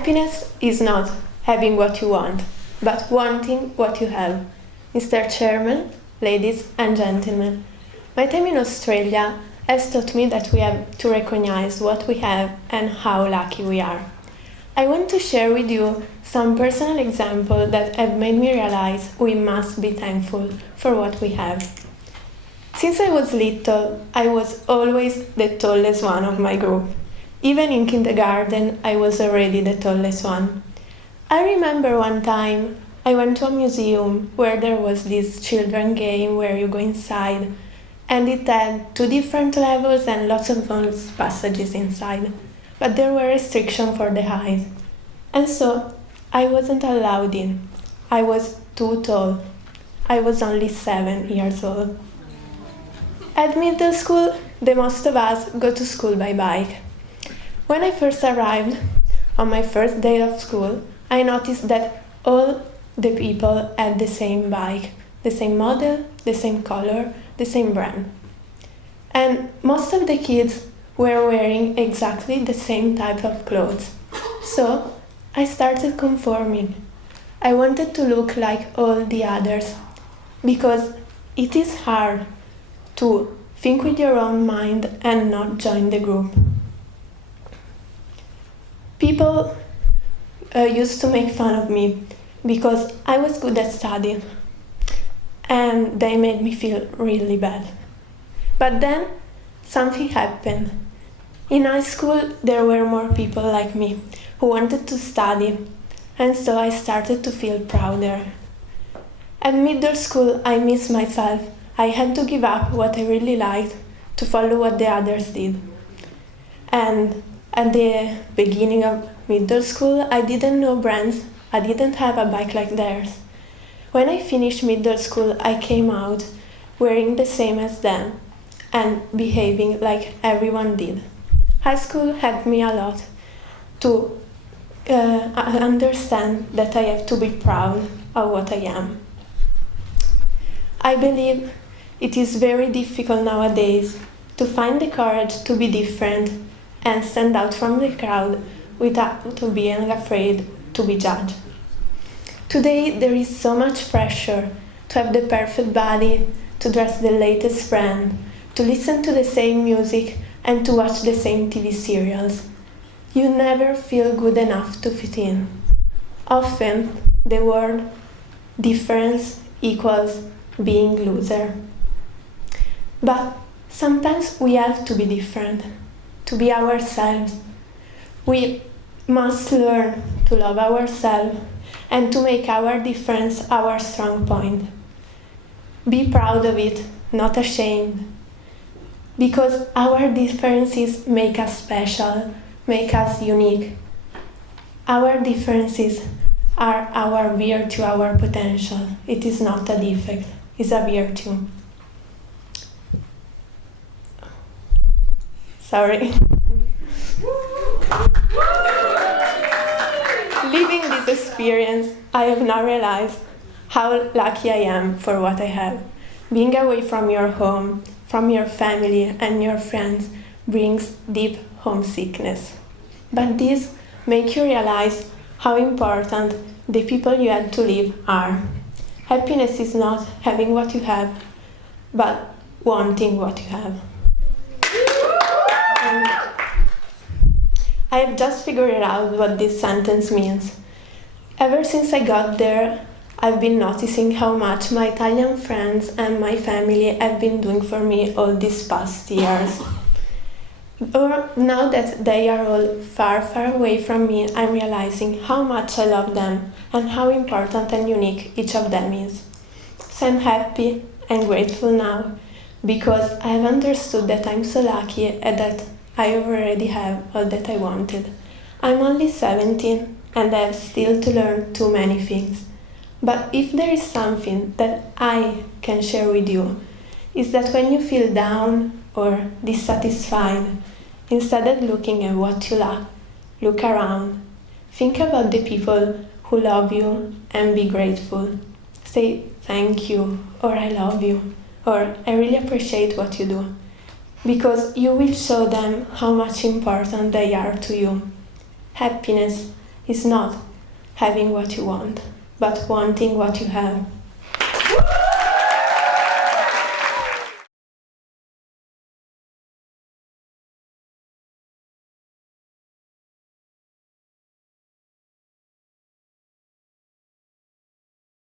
Happiness is not having what you want, but wanting what you have. Mr. Chairman, ladies and gentlemen, my time in Australia has taught me that we have to recognize what we have and how lucky we are. I want to share with you some personal examples that have made me realize we must be thankful for what we have. Since I was little, I was always the tallest one of my group. Even in kindergarten, I was already the tallest one. I remember one time I went to a museum where there was this children game where you go inside, and it had 2 different levels and lots of those passages inside, but there were restrictions for the height. And so I wasn't allowed in. I was too tall. I was only 7 years old. At middle school, the most of us go to school by bike. When I first arrived, on my first day of school, I noticed that all the people had the same bike, the same model, the same color, the same brand. And most of the kids were wearing exactly the same type of clothes. So I started conforming. I wanted to look like all the others, because it is hard to think with your own mind and not join the group. People used to make fun of me because I was good at studying, and they made me feel really bad. But then something happened. In high school, there were more people like me who wanted to study, and so I started to feel prouder. At middle school, I missed myself. I had to give up what I really liked to follow what the others did. And at the beginning of middle school, I didn't know brands. I didn't have a bike like theirs. When I finished middle school, I came out wearing the same as them and behaving like everyone did. High school helped me a lot to understand that I have to be proud of what I am. I believe it is very difficult nowadays to find the courage to be different and stand out from the crowd without being afraid to be judged. Today there is so much pressure to have the perfect body, to dress the latest brand, to listen to the same music and to watch the same TV serials. You never feel good enough to fit in. Often the word difference equals being loser. But sometimes we have to be different, to be ourselves. We must learn to love ourselves and to make our difference our strong point. Be proud of it, not ashamed. Because our differences make us special, make us unique. Our differences are our virtue, our potential. It is not a defect, it's a virtue. Sorry. Living this experience, I have now realized how lucky I am for what I have. Being away from your home, from your family and your friends brings deep homesickness. But this makes you realize how important the people you had to live are. Happiness is not having what you have, but wanting what you have. I have just figured out what this sentence means. Ever since I got there, I've been noticing how much my Italian friends and my family have been doing for me all these past years. Or now that they are all far, far away from me, I'm realizing how much I love them and how important and unique each of them is. So I'm happy and grateful now because I have understood that I'm so lucky and that I already have all that I wanted. I'm only 17 and I have still to learn too many things. But if there is something that I can share with you, is that when you feel down or dissatisfied, instead of looking at what you lack, look around. Think about the people who love you and be grateful. Say thank you, or I love you, or I really appreciate what you do. Because you will show them how much important they are to you. Happiness is not having what you want, but wanting what you have.